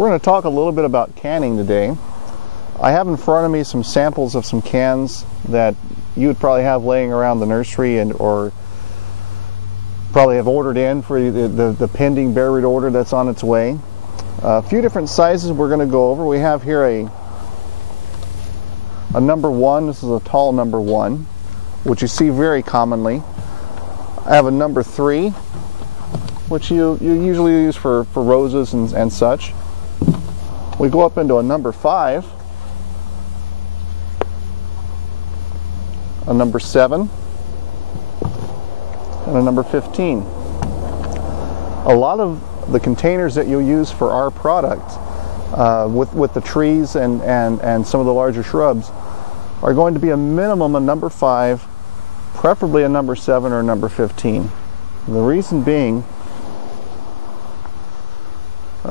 We're going to talk a little bit about canning today. I have in front of me some samples of some cans that you would probably have laying around the nursery or probably have ordered in for the pending Bareroot order that's on its way. A few different sizes we're going to go over. We have here a number 1. This is a tall number 1, which you see very commonly. I have a number 3, which you usually use for roses and such. We go up into a number 5, a number 7, and a number 15. A lot of the containers that you'll use for our product with the trees and some of the larger shrubs are going to be a minimum of number 5, preferably a number 7 or a number 15. The reason being,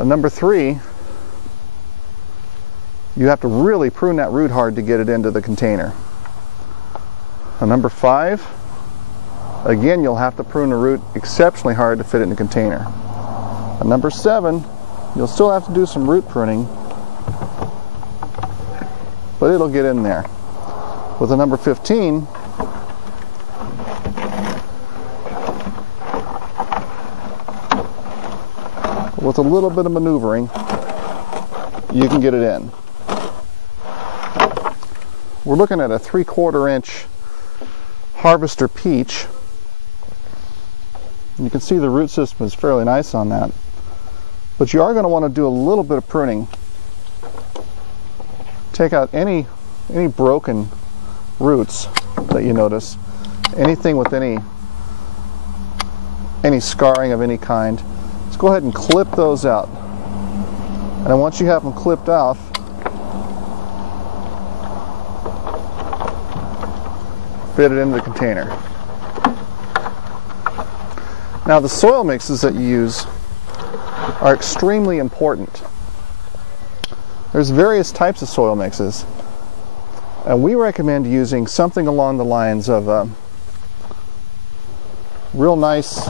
number 3, you have to really prune that root hard to get it into the container. A number 5, again, you'll have to prune the root exceptionally hard to fit it in the container. A number 7, you'll still have to do some root pruning, but it'll get in there. With a number 15, with a little bit of maneuvering, you can get it in. We're looking at a 3/4 inch harvester peach. You can see the root system is fairly nice on that, but you are going to want to do a little bit of pruning. Take out any broken roots that you notice, anything with any scarring of any kind. Let's go ahead and clip those out, and then once you have them clipped off, fit it into the container. Now, the soil mixes that you use are extremely important. There's various types of soil mixes, and we recommend using something along the lines of a real nice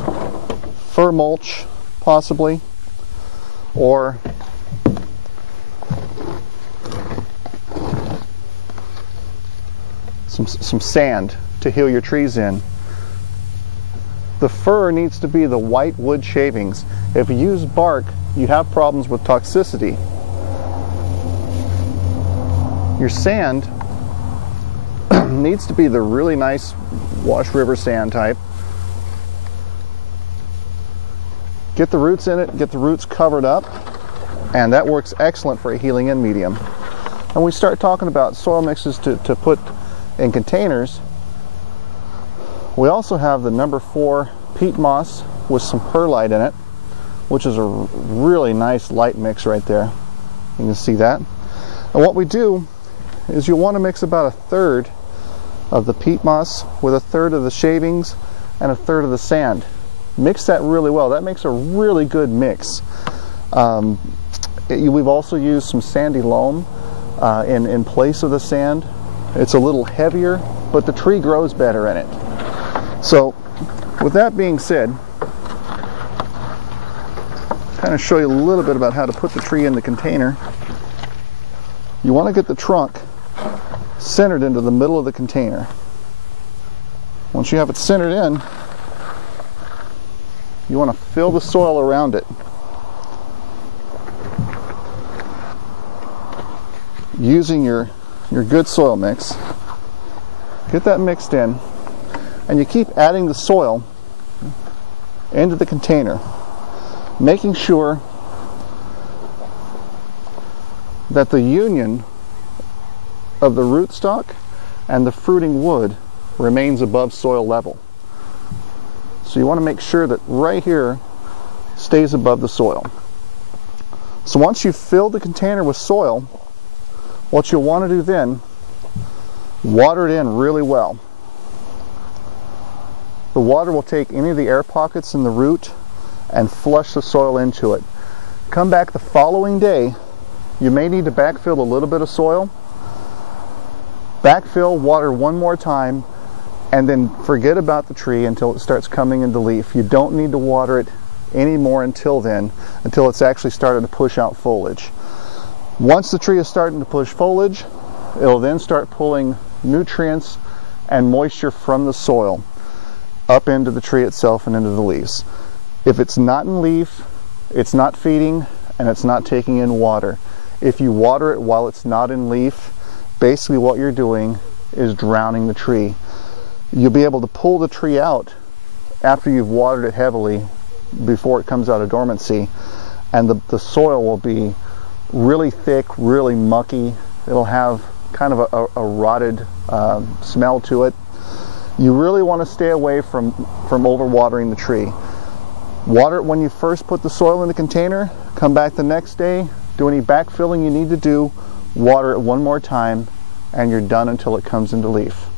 fir mulch, possibly, or some sand to heal your trees in. The fir needs to be the white wood shavings. If you use bark, you have problems with toxicity. Your sand needs to be the really nice wash river sand type. Get the roots in it, get the roots covered up, and that works excellent for a healing in medium. And we start talking about soil mixes to put in containers. We also have the number 4 peat moss with some perlite in it, which is a really nice light mix right there. You can see that. And what we do is you'll want to mix about 1/3 of the peat moss with 1/3 of the shavings and 1/3 of the sand. Mix that really well. That makes a really good mix. We've also used some sandy loam in place of the sand. It's a little heavier, but the tree grows better in it. So, with that being said, kind of show you a little bit about how to put the tree in the container. You want to get the trunk centered into the middle of the container. Once you have it centered in, you want to fill the soil around it. Using your good soil mix, get that mixed in, and you keep adding the soil into the container, making sure that the union of the rootstock and the fruiting wood remains above soil level. So you want to make sure that right here stays above the soil. So once you've filled the container with soil, what you'll want to do then, water it in really well. The water will take any of the air pockets in the root and flush the soil into it. Come back the following day. You may need to backfill a little bit of soil. Backfill, water one more time, and then forget about the tree until it starts coming into leaf. You don't need to water it anymore until then, until it's actually started to push out foliage. Once the tree is starting to push foliage, it'll then start pulling nutrients and moisture from the soil up into the tree itself and into the leaves. If it's not in leaf, it's not feeding and it's not taking in water. If you water it while it's not in leaf, basically what you're doing is drowning the tree. You'll be able to pull the tree out after you've watered it heavily before it comes out of dormancy, and the soil will be really thick, really mucky. It'll have kind of a rotted smell to it. You really want to stay away from overwatering the tree. Water it when you first put the soil in the container, come back the next day, do any backfilling you need to do, water it one more time, and you're done until it comes into leaf.